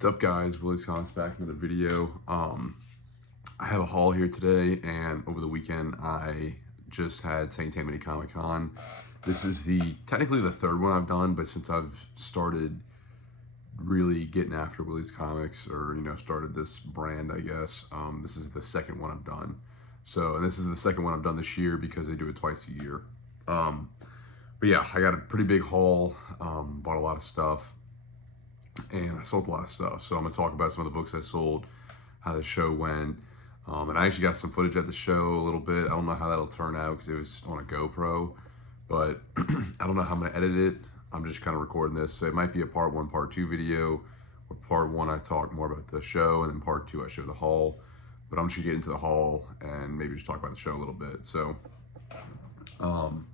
What's up, guys? Willie's Comics back with another video. I have a haul here today, and over the weekend I just had St Tammany Comic Con. This is technically the third one I've done, but since I've started really getting after Willie's Comics, or started this brand, I guess, this is the second one I've done. And this is the second one I've done this year because they do it twice a year. But yeah, I got a pretty big haul, bought a lot of stuff, and I sold a lot of stuff. So I'm gonna talk about some of the books I sold, how the show went, and I actually got some footage at the show a little bit. I don't know how that'll turn out because it was on a GoPro, but I don't know how I'm gonna edit it. I'm just kind of recording this, so it might be a part 1, part 2 video, or part 1 I talk more about the show, and then part 2 I show the haul. But I'm just gonna get into the haul and maybe just talk about the show a little bit. So I'll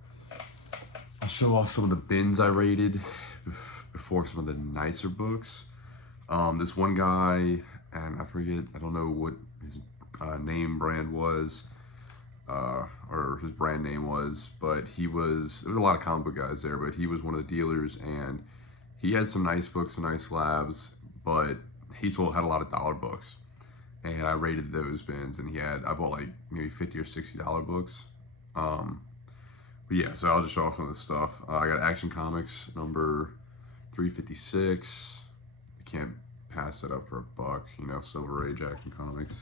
show off some of the bins I rated before some of the nicer books. This one guy, and I forget, I don't know what his name brand was, or his brand name was, but there was a lot of comic book guys there, but he was one of the dealers, and he had some nice books, some nice slabs, but he had a lot of dollar books, and I rated those bins, and I bought like maybe $50 or $60 books. But yeah, so I'll just show off some of this stuff. I got Action Comics number 356. I can't pass that up for $1, Silver Age Action Comics.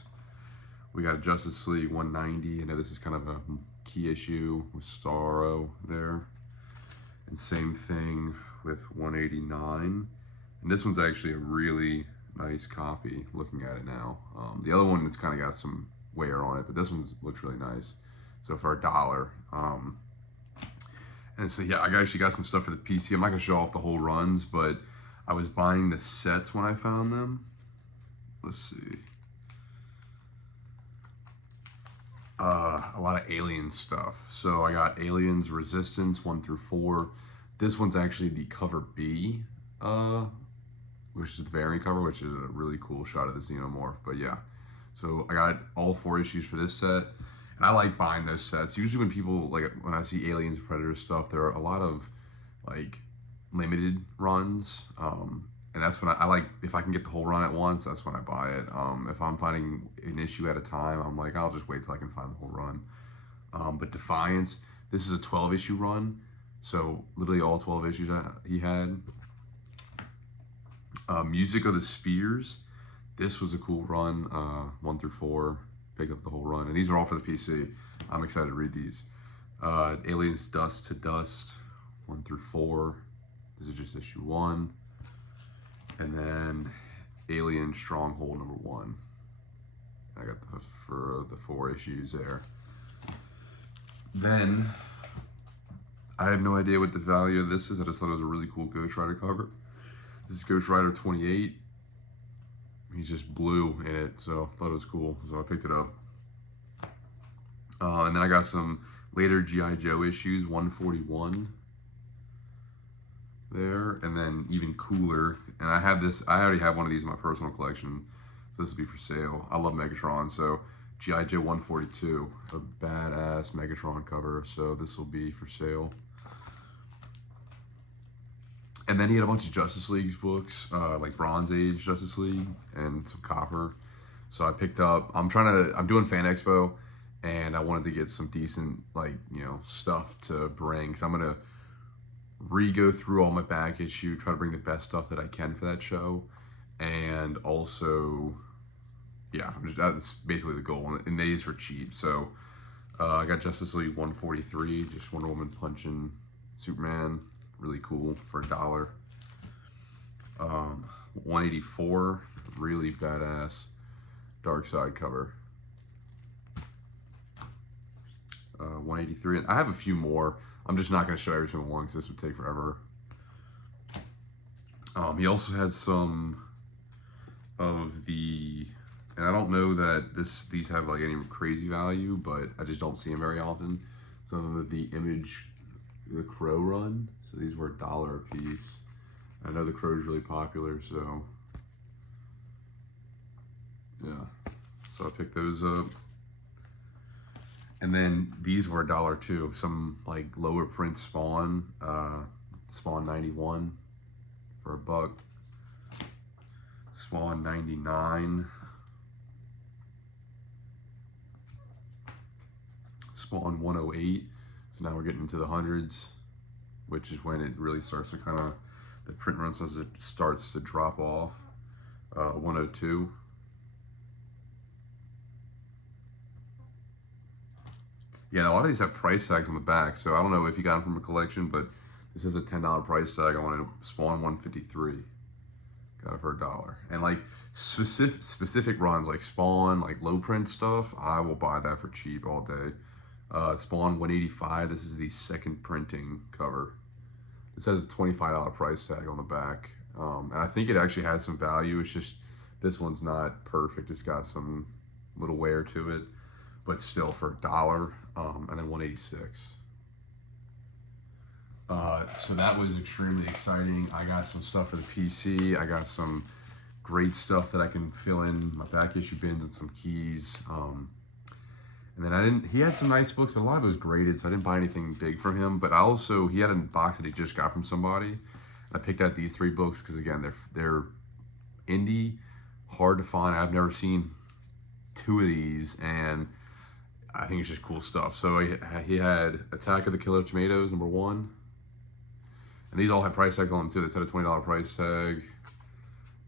We got Justice League 190. I know this is kind of a key issue with Starro there. And same thing with 189. And this one's actually a really nice copy looking at it now. The other one, it's kind of got some wear on it, but this one looks really nice. So for $1. And so yeah, I actually got some stuff for the PC. I'm not gonna show off the whole runs, but I was buying the sets when I found them. Let's see. A lot of Alien stuff. So I got Aliens Resistance 1 through 4. This one's actually the cover B, which is the variant cover, which is a really cool shot of the Xenomorph. But yeah, so I got all 4 issues for this set. And I like buying those sets. Usually when I see Aliens and Predator stuff, there are a lot of like limited runs. And that's when I like, if I can get the whole run at once, that's when I buy it. If I'm finding an issue at a time, I'm like, I'll just wait till I can find the whole run. But Defiance, this is a 12 issue run. So literally all 12 issues he had. Music of the Spears. This was a cool run, 1 through 4. Pick up the whole run, and these are all for the PC. I'm excited to read these. Aliens Dust to Dust 1 through 4. This is just issue 1. And then Alien Stronghold number 1. I got those for the 4 issues there. Then I have no idea what the value of this is. I just thought it was a really cool Ghost Rider cover. This is Ghost Rider 28. He's just blue in it, so I thought it was cool, so I picked it up. And then I got some later G.I. Joe issues, 141 there, and then even cooler. And I already have one of these in my personal collection, so this will be for sale. I love Megatron, so G.I. Joe 142, a badass Megatron cover, so this will be for sale. And then he had a bunch of Justice League books, like Bronze Age Justice League and some Copper. So I picked up, I'm doing Fan Expo, and I wanted to get some decent, stuff to bring. Because I'm going to re-go through all my back issue, try to bring the best stuff that I can for that show. And also, yeah, that's basically the goal. And these were cheap. So I got Justice League 143, just Wonder Woman punching Superman. Really cool for $1. 184, really badass Dark Side cover. 183, I have a few more. I'm just not going to show every single one because this would take forever. He also had some of the, and I don't know that these have like any crazy value, but I just don't see them very often. Some of the Image, the Crow run. So these were $1 a piece. I know the Crow's really popular, so yeah. So I picked those up. And then these were $1 too. Some like lower print Spawn, Spawn 91 for $1. Spawn 99. Spawn 108. So now we're getting into the hundreds, which is when it really starts to kind of, the print run starts to drop off. 102. Yeah, a lot of these have price tags on the back, so I don't know if you got them from a collection, but this is a $10 price tag on it. Spawn 153. Got it for $1. And like specific runs like Spawn, like low print stuff, I will buy that for cheap all day. Spawn 185. This is the second printing cover. It says a $25 price tag on the back, and I think it actually has some value. It's just this one's not perfect. It's got some little wear to it, but still for $1. And then 186. So that was extremely exciting. I got some stuff for the PC. I got some great stuff that I can fill in my back issue bins and some keys. And then he had some nice books, but a lot of it was graded, so I didn't buy anything big from him. But he had a box that he just got from somebody. And I picked out these 3 books because, again, they're indie, hard to find. I've never seen 2 of these, and I think it's just cool stuff. So he had Attack of the Killer Tomatoes, #1. And these all had price tags on them too. They said a $20 price tag.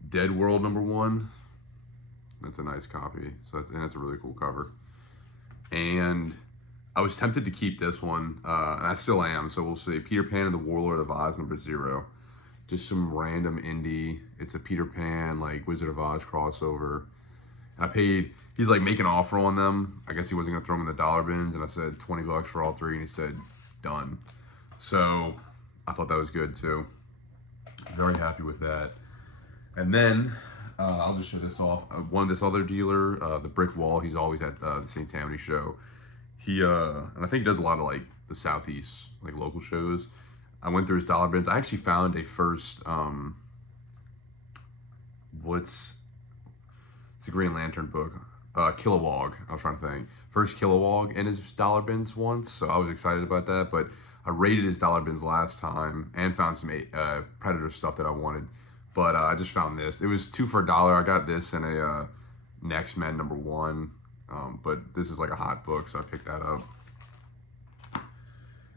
Dead World #1. That's a nice copy. So that's a really cool cover. And I was tempted to keep this one, and I still am. So we'll see. Peter Pan and the Warlord of Oz #0. Just some random indie. It's a Peter Pan like Wizard of Oz crossover. And I paid. He's like making an offer on them. I guess he wasn't gonna throw them in the dollar bins, and I said $20 for all 3, and he said done. So I thought that was good too. Very happy with that. And then I'll just show this off. This other dealer, the Brick Wall. He's always at the St Tammany show. And I think he does a lot of like the Southeast like local shows. I went through his dollar bins. I actually found a first it's a Green Lantern book. Kilowog, I was trying to think. First Kilowog in his dollar bins once, so I was excited about that, but I raided his dollar bins last time and found some Predator stuff that I wanted, but I just found this. It was 2 for $1. I got this and a Next Men #1, but this is like a hot book, so I picked that up.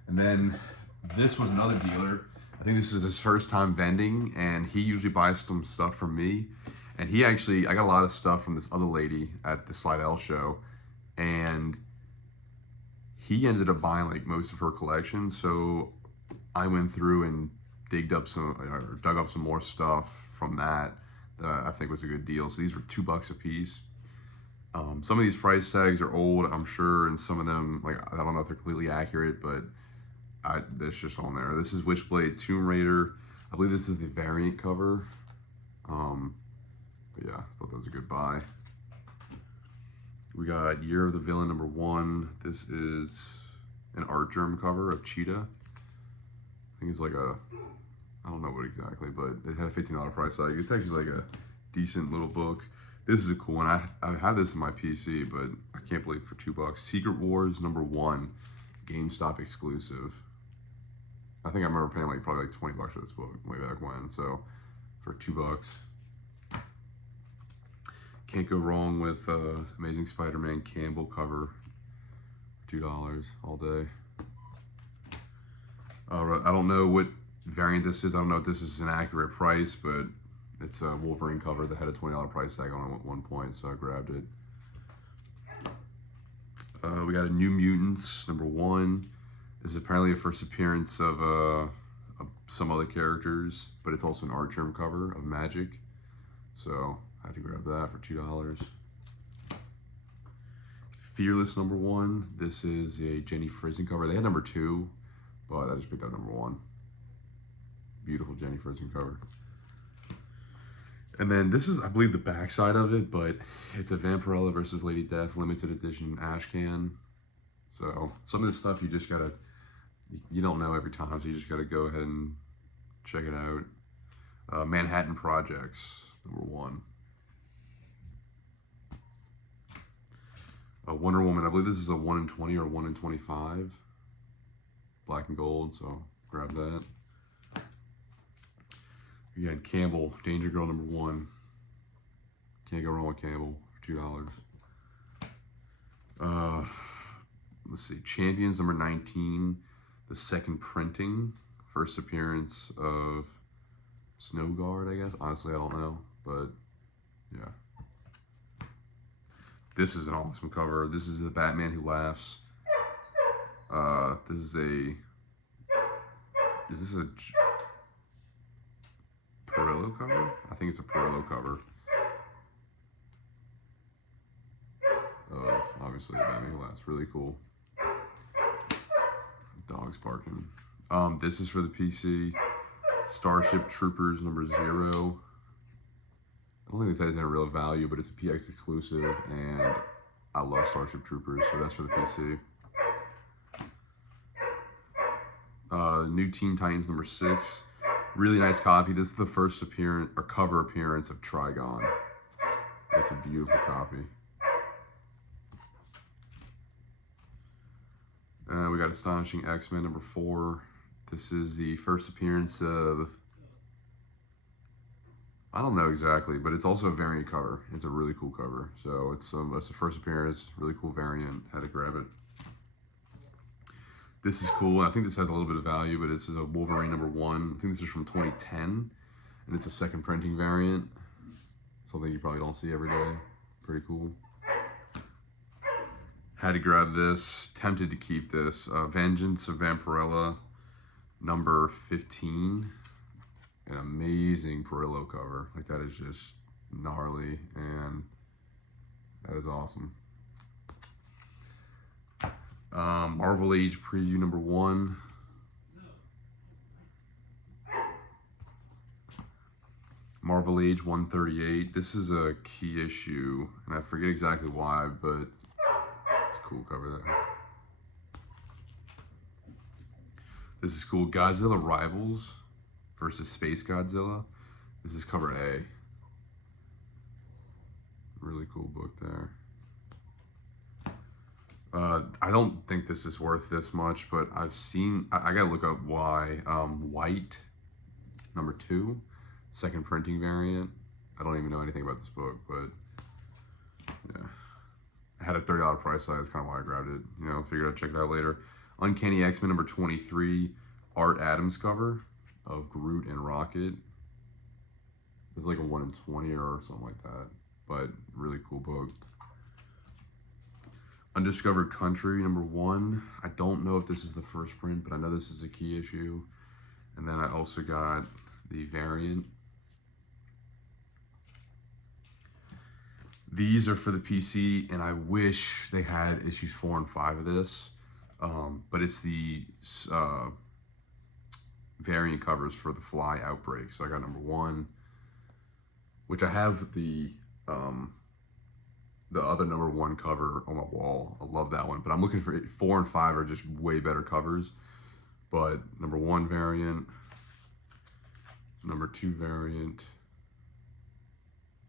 And then this was another dealer. I think this is his first time vending, and he usually buys some stuff from me. And I got a lot of stuff from this other lady at the Slidell show, and he ended up buying like most of her collection. So I went through and dug up some more stuff from that I think was a good deal. So these were $2 a piece. Some of these price tags are old, I'm sure, and some of them, like, I don't know if they're completely accurate, but it's just on there. This is Witchblade Tomb Raider. I believe this is the variant cover. But yeah, I thought that was a good buy. We got Year of the Villain #1. This is an art germ cover of Cheetah. I think it's like I don't know what exactly, but it had a $15 price tag. It's actually like a decent little book. This is a cool one. I have this in my PC, but I can't believe for $2. Secret Wars #1, GameStop exclusive. I think I remember paying like probably like $20 for this book way back when. So for $2. Can't go wrong with Amazing Spider-Man Campbell cover, $2 all day. I don't know what variant this is. I don't know if this is an accurate price, but it's a Wolverine cover that had a $20 price tag on it at one point, so I grabbed it. We got a New Mutants #1. This is apparently a first appearance of some other characters, but it's also an art germ cover of Magic. So I had to grab that for $2. Fearless #1. This is a Jenny Frison cover. They had #2, but I just picked up #1. Beautiful Jenny Frison cover. And then this is, I believe, the backside of it, but it's a Vampirella versus Lady Death limited edition ash can. So some of this stuff you don't know every time, so you just gotta go ahead and check it out. Manhattan Projects #1. Wonder Woman, I believe this is a 1 in 20 or 1 in 25. Black and gold, so grab that. Again, Campbell, Danger Girl #1. Can't go wrong with Campbell for $2. Let's see, Champions number 19, the second printing, first appearance of Snowguard, I guess. Honestly, I don't know, but yeah. This is an awesome cover. This is the Batman Who Laughs. Is this a Perillo cover? I think it's a Perillo cover. Of obviously the Batman Who Laughs. Really cool. Dogs barking. This is for the PC. Starship Troopers number 0. I don't think this has any real value, but it's a PX exclusive, and I love Starship Troopers, so that's for the PC. New Teen Titans number 6. Really nice copy. This is the first appearance or cover appearance of Trigon. It's a beautiful copy. We got Astonishing X-Men number 4. This is the first appearance of, I don't know exactly, but it's also a variant cover. It's a really cool cover. So it's the first appearance, really cool variant. Had to grab it. This is cool. I think this has a little bit of value, but this is a Wolverine number 1. I think this is from 2010, and it's a second printing variant. Something you probably don't see every day. Pretty cool. Had to grab this. Tempted to keep this. Vengeance of Vampirella, number 15. An amazing Perillo cover. Like, that is just gnarly, and that is awesome. Marvel Age preview number 1. Marvel Age 138. This is a key issue, and I forget exactly why, but it's a cool cover there. This is cool. Godzilla Rivals versus Space Godzilla. This is cover A. Really cool book there. I don't think this is worth this much, but I've seen, I gotta look up why. White, number 2, second printing variant. I don't even know anything about this book, but yeah. I had a $30 price tag, that's kind of why I grabbed it. You know, figured I'd check it out later. Uncanny X-Men number 23, Art Adams cover of Groot and Rocket. It's like a 1 in 20 or something like that, but really cool book. Undiscovered Country number 1. I don't know if this is the first print, but I know this is a key issue. And then I also got the variant. These are for the PC, and I wish they had issues 4 and 5 of this. But it's the variant covers for the Fly Outbreak. So I got number 1, which I have the other number 1 cover on my wall. I love that one, but I'm looking for it. 4 and 5 are just way better covers. But number 1 variant, number 2 variant,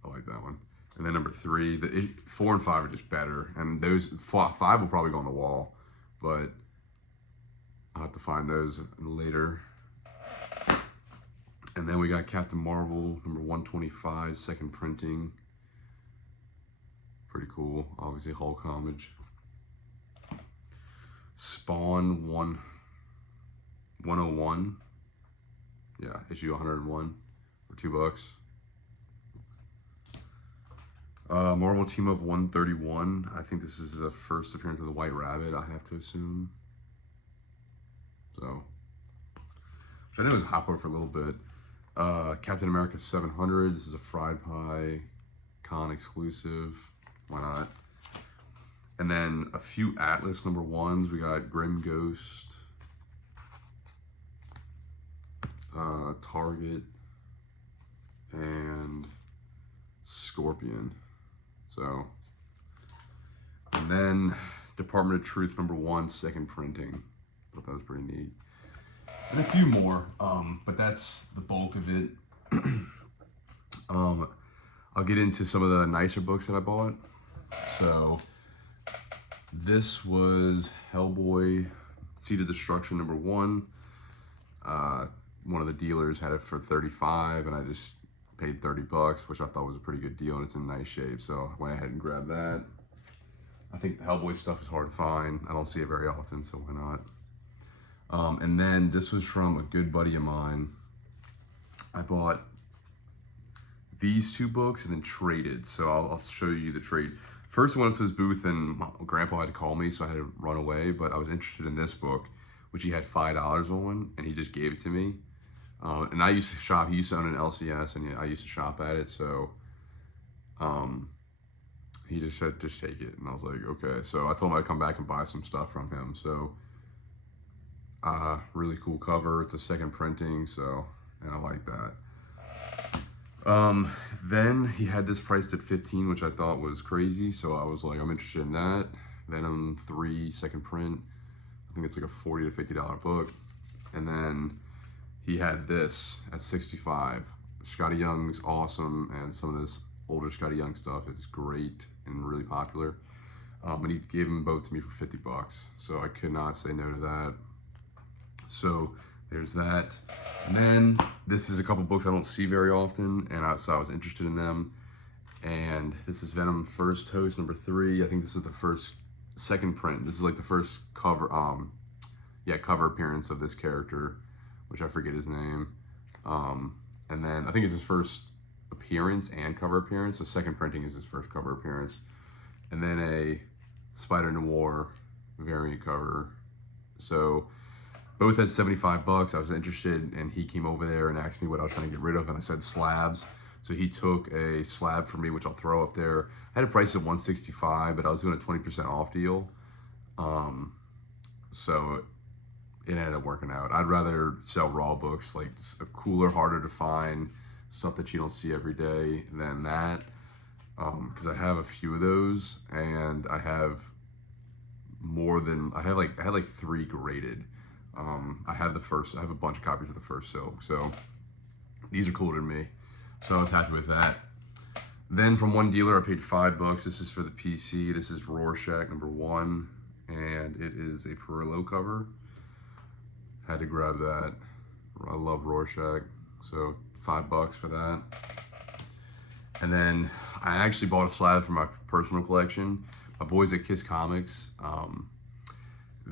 I like that one. And then number 3, 4 and 5 are just better. And those 5 will probably go on the wall, but I'll have to find those later. And then we got Captain Marvel number 125, second printing. Pretty cool. Obviously Hulk homage. Spawn 101. Yeah, issue 101 for $2. Marvel Team Up 131. I think this is the first appearance of the White Rabbit, I have to assume. So, which I know was a hot book for a little bit. Captain America 700. This is a Fried Pie Con exclusive. Why not? And then a few Atlas number 1s. We got Grim Ghost, Target, and Scorpion. So, and then Department of Truth number 1, second printing. Thought that was pretty neat. And a few more, but that's the bulk of it. I'll get into some of the nicer books that I bought. So, this was Hellboy, Seed of Destruction number 1. One of the dealers had it for $35, and I just paid 30 bucks, which I thought was a pretty good deal, and it's in nice shape. So I went ahead and grabbed that. I think the Hellboy stuff is hard to find. I don't see it very often, so why not? And then this was from a good buddy of mine. I bought these two books and then traded. So I'll show you the trade. First, I went up to his booth and my grandpa had to call me, so I had to run away. But I was interested in this book, which he had $5 on, and he just gave it to me. And I used to shop. He used to own an LCS, and I used to shop at it. So he just said, just take it. And I was like, okay. So I told him I'd come back and buy some stuff from him. So really cool cover. It's a second printing, so, and I like that. Then he had this priced at $15, which I thought was crazy. So I was like, I'm interested in that. Venom 3 second print. I think it's like a $40 to $50 book. And then he had this at $65. Scotty Young's awesome, and some of this older Scotty Young stuff is great and really popular. And he gave them both to me for 50 bucks. So I could not say no to that. So there's that. And then this is a couple books I don't see very often, and so I was interested in them. And this is Venom First Host number 3. I think this is the second print. This is like the first cover, cover appearance of this character, which I forget his name. And then I think it's his first appearance and cover appearance. The second printing is his first cover appearance. And then a Spider Noir variant cover. So both had 75 bucks. I was interested, and he came over there and asked me what I was trying to get rid of, and I said slabs. So he took a slab for me, which I'll throw up there. I had a price of $165, but I was doing a 20% off deal. So it ended up working out. I'd rather sell raw books, like a cooler, harder to find, stuff that you don't see every day, than that. Because I have a few of those, and I have I had like 3 graded. I have a bunch of copies of the first Silk, so these are cooler to me. So I was happy with that. Then from one dealer, I paid $5. This is for the PC. This is Rorschach number 1, and it is a Perillo cover. Had to grab that. I love Rorschach, so $5 for that. And then I actually bought a slab for my personal collection. My boys at Kiss Comics,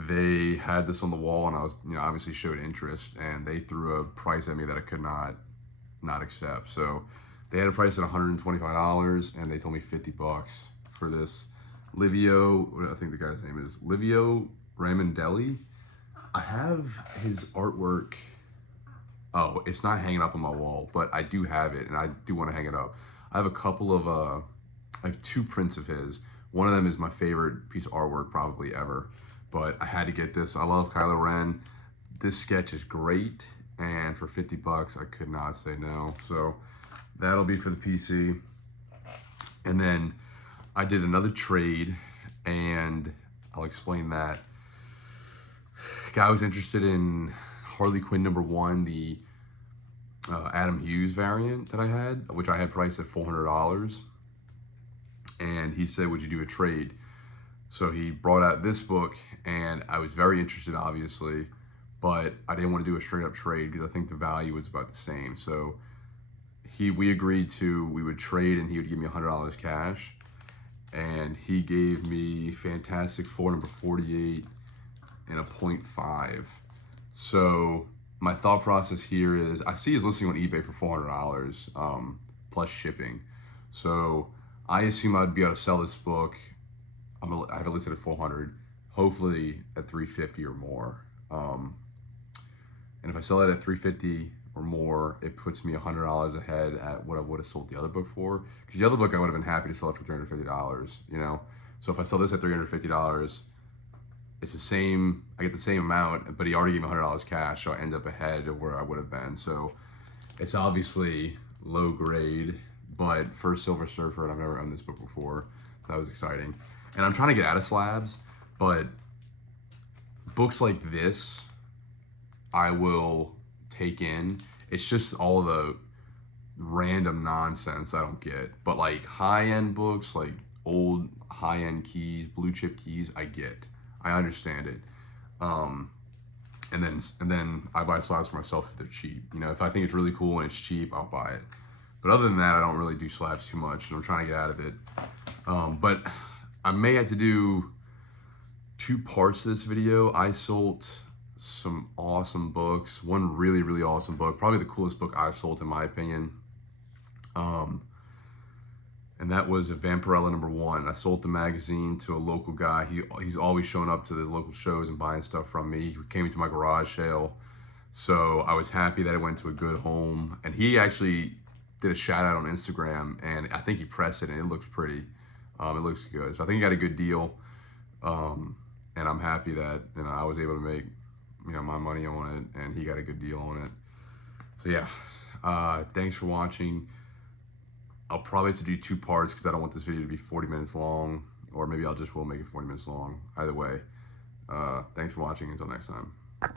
they had this on the wall, and I was, obviously showed interest, and they threw a price at me that I could not accept. So they had a price at $125, and they told me 50 bucks for this Livio. I think the guy's name is Livio Ramondelli. I have his artwork. Oh, it's not hanging up on my wall, but I do have it, and I do want to hang it up. I have a couple of I have 2 prints of his. One of them is my favorite piece of artwork probably ever. But I had to get this. I love Kylo Ren. This sketch is great, and for 50 bucks, I could not say no. So that'll be for the PC. And then I did another trade, and I'll explain that. Guy was interested in Harley Quinn number 1, the Adam Hughes variant that I had, which I had priced at $400. And he said, would you do a trade? So he brought out this book, and I was very interested, obviously, but I didn't want to do a straight up trade because I think the value was about the same. So we agreed we would trade, and he would give me $100 cash, and he gave me Fantastic Four number 48 and a 0.5. So my thought process here is, I see his listing on eBay for $400 plus shipping. So I assume I'd be able to sell this book. I have it listed at $400, hopefully at $350 or more. And if I sell it at $350 or more, it puts me $100 ahead at what I would have sold the other book for. Because the other book I would have been happy to sell it for $350, So if I sell this at $350, it's the same. I get the same amount, but he already gave me $100 cash, so I end up ahead of where I would have been. So it's obviously low grade, but for Silver Surfer, and I've never owned this book before, so that was exciting. And I'm trying to get out of slabs, but books like this, I will take in. It's just all the random nonsense I don't get. But like high-end books, like old high-end keys, blue chip keys, I get. I understand it. And then I buy slabs for myself if they're cheap. If I think it's really cool and it's cheap, I'll buy it. But other than that, I don't really do slabs too much, and I'm trying to get out of it. But I may have to do 2 parts to this video. I sold some awesome books. One really, really awesome book, probably the coolest book I've sold in my opinion. And that was a Vampirella #1. I sold the magazine to a local guy. He's always showing up to the local shows and buying stuff from me. He came into my garage sale. So I was happy that it went to a good home. And he actually did a shout out on Instagram, and I think he pressed it, and it looks pretty. It looks good. So I think he got a good deal. And I'm happy that, you know, I was able to make, you know, my money on it, and he got a good deal on it. So yeah, thanks for watching. I'll probably have to do 2 parts because I don't want this video to be 40 minutes long, or maybe I'll just will make it 40 minutes long. Either way, thanks for watching. Until next time.